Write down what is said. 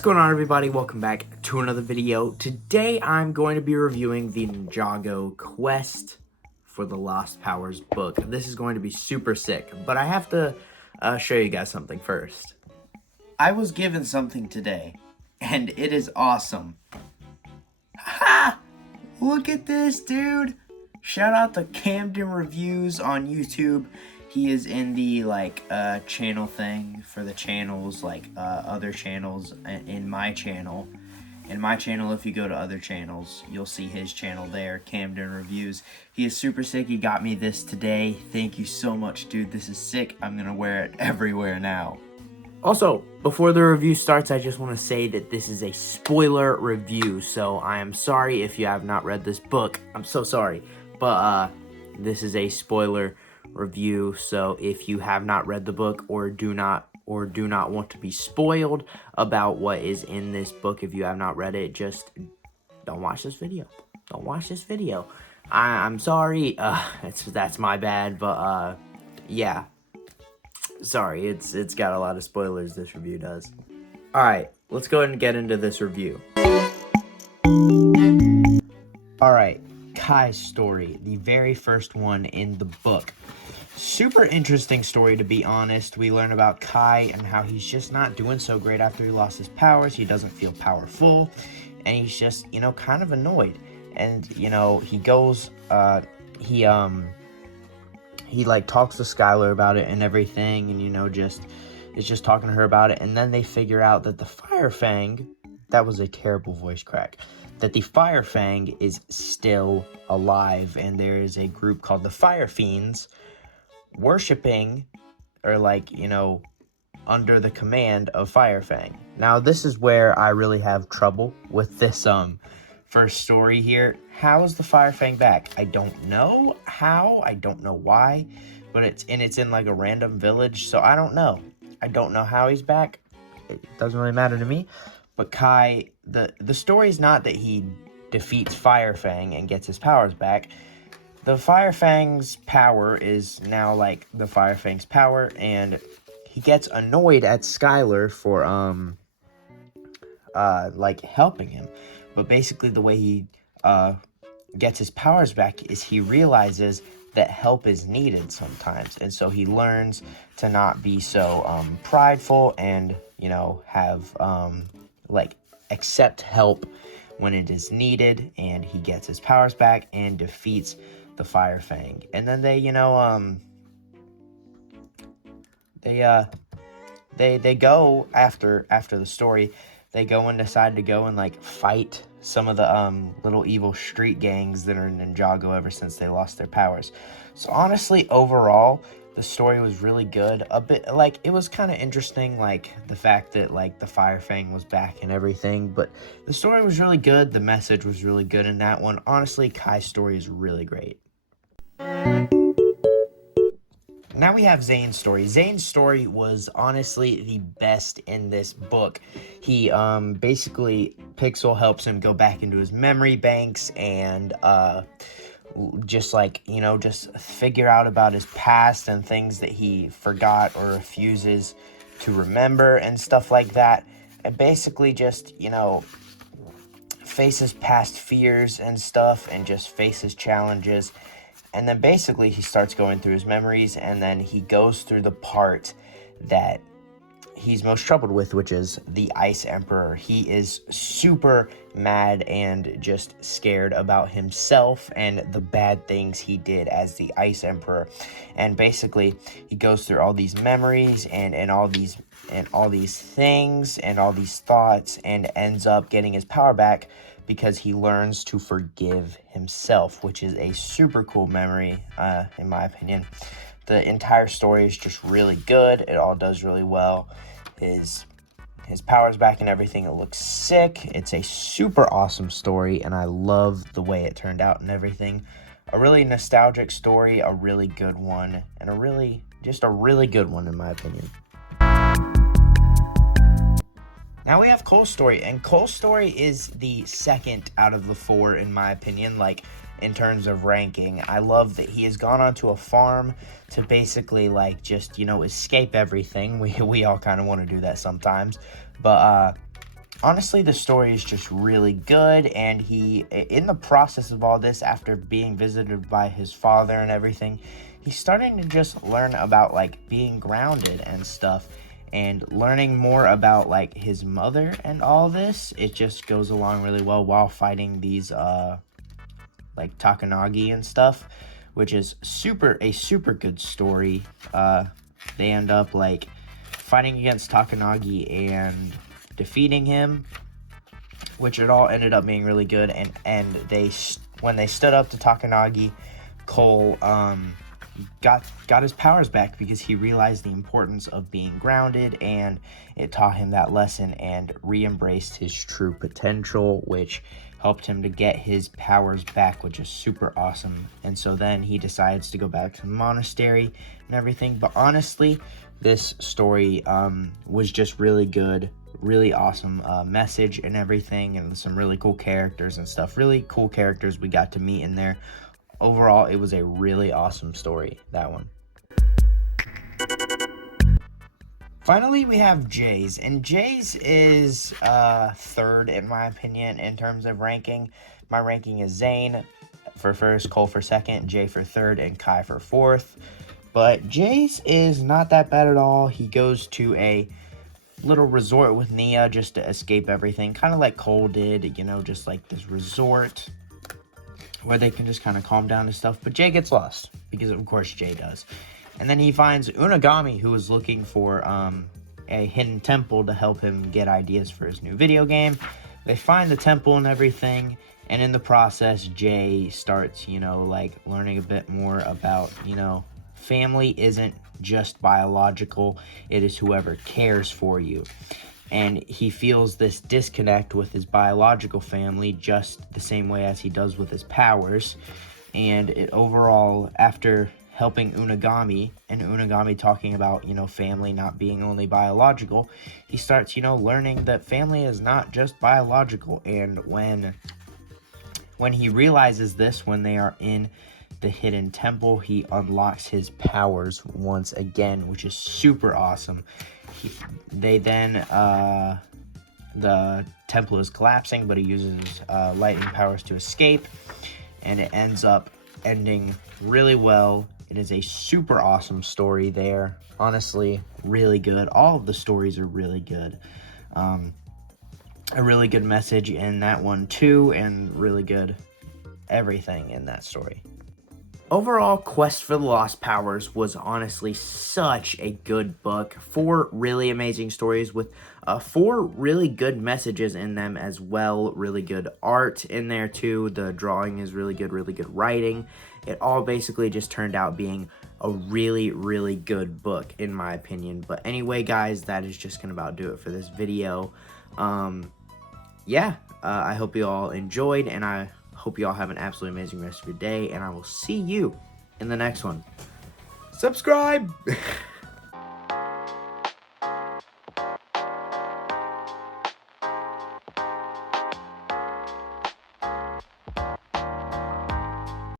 What's going on, everybody? Welcome back to another video. Today I'm going to be reviewing the Ninjago Quest for the Lost Powers book. This is going to be super sick, but I have to show you guys something first. I was given something today, and it is awesome. Ha! Look at this, dude! Shout out to Camden Reviews on YouTube. He is in the channel thing for the channels, other channels in my channel. In my channel, if you go to other channels, you'll see his channel there, Camden Reviews. He is super sick. He got me this today. Thank you so much, dude. This is sick. I'm gonna wear it everywhere now. Also, before the review starts, I just want to say that this is a spoiler review. So I am sorry if you have not read this book. I'm so sorry. But this is a spoiler review, so if you have not read the book or do not want to be spoiled about what is in this book, if you have not read it, just don't watch this video. Don't watch this video. I'm sorry. That's my bad, but yeah. Sorry, it's got a lot of spoilers, this review does. Alright, let's go ahead and get into this review. Alright, Kai's story, the very first one in the book. Super interesting story, to be honest. We learn about Kai and how he's just not doing so great after he lost his powers. He doesn't feel powerful, and he's just, kind of annoyed. And, he goes, he talks to Skylar about it and everything, and, is just talking to her about it. And then they figure out that the Fire Fang, that was a terrible voice crack, that the Fire Fang is still alive, and there is a group called the Fire Fiends worshipping, or under the command of Fire Fang. Now, this is where I really have trouble with this first story here. How is the Fire Fang back? I don't know how, I don't know why, but it's in a random village, so I don't know. I don't know how he's back. It doesn't really matter to me. But Kai, the story is not that he defeats Fire Fang and gets his powers back. The Fire Fang's power is now the Fire Fang's power, and he gets annoyed at Skylar for helping him. But basically the way he gets his powers back is he realizes that help is needed sometimes, and so he learns to not be so prideful and have accept help when it is needed, and he gets his powers back and defeats the Fire Fang. And then they they go after the story, they go and decide to go and fight some of the little evil street gangs that are in Ninjago ever since they lost their powers. So honestly, overall, the story was really good. A bit it was kind of interesting, the fact that the Fire Fang was back and everything, but the story was really good. The message was really good in that one. Honestly, Kai's story is really great. Now we have Zane's story. Zane's story was honestly the best in this book. He basically, Pixel helps him go back into his memory banks and just figure out about his past and things that he forgot or refuses to remember and stuff like that. And basically just, face his past fears and stuff and just face his challenges. And then basically he starts going through his memories, and then he goes through the part that he's most troubled with, which is the Ice Emperor. He is super mad and just scared about himself and the bad things he did as the Ice Emperor. And basically he goes through all these memories and all these things and all these thoughts, and ends up getting his power back because he learns to forgive himself, which is a super cool memory, in my opinion. The entire story is just really good. It all does really well. His power's back and everything. It looks sick. It's a super awesome story, and I love the way it turned out and everything. A really nostalgic story, a really good one, and a really good one in my opinion. Now we have Cole's story, and Cole's story is the second out of the four in my opinion, in terms of ranking. I love that he has gone onto a farm to basically escape everything. We all kind of want to do that sometimes, but honestly, the story is just really good, and he, in the process of all this, after being visited by his father and everything, he's starting to just learn about, like, being grounded and stuff, and learning more about, like, his mother and all this. It just goes along really well while fighting these, like, Takanagi and stuff, which is a super good story. They end up, like, fighting against Takanagi and defeating him, which it all ended up being really good. And when they stood up to Takanagi, Cole got his powers back because he realized the importance of being grounded, and it taught him that lesson and re-embraced his true potential, which helped him to get his powers back, which is super awesome. And so then he decides to go back to the monastery and everything. But honestly, this story was just really good, really awesome message and everything, and some really cool characters and stuff. Really cool characters we got to meet in there. Overall, it was a really awesome story, that one. Finally, we have Jay's, and Jay's is third in my opinion in terms of ranking. My ranking is Zane for first, Cole for second, Jay for third, and Kai for fourth. But Jay's is not that bad at all. He goes to a little resort with Nia just to escape everything, kind of like Cole did, you know, just like this resort where they can just kind of calm down and stuff. But Jay gets lost, because of course Jay does. And then he finds Unagami, who is looking for a hidden temple to help him get ideas for his new video game. They find the temple and everything, and in the process, Jay starts, you know, like learning a bit more about, you know, family isn't just biological, it is whoever cares for you. And he feels this disconnect with his biological family just the same way as he does with his powers. And it overall, after helping Unagami, and Unagami talking about, you know, family not being only biological, he starts, you know, learning that family is not just biological. And when he realizes this, when they are in the hidden temple, he unlocks his powers once again, which is super awesome. They then, the temple is collapsing, but he uses lightning powers to escape, and it ends up ending really well. It is a super awesome story there. Honestly, really good. All of the stories are really good. A really good message in that one too, and really good everything in that story. Overall, Quest for the Lost Powers was honestly such a good book. 4 really amazing stories with 4 really good messages in them as well. Really good art in there too. The drawing is really good writing. It all basically just turned out being a really, really good book in my opinion. But anyway, guys, that is just gonna about do it for this video. I hope you all enjoyed, and I hope you all have an absolutely amazing rest of your day, and I will see you in the next one. Subscribe!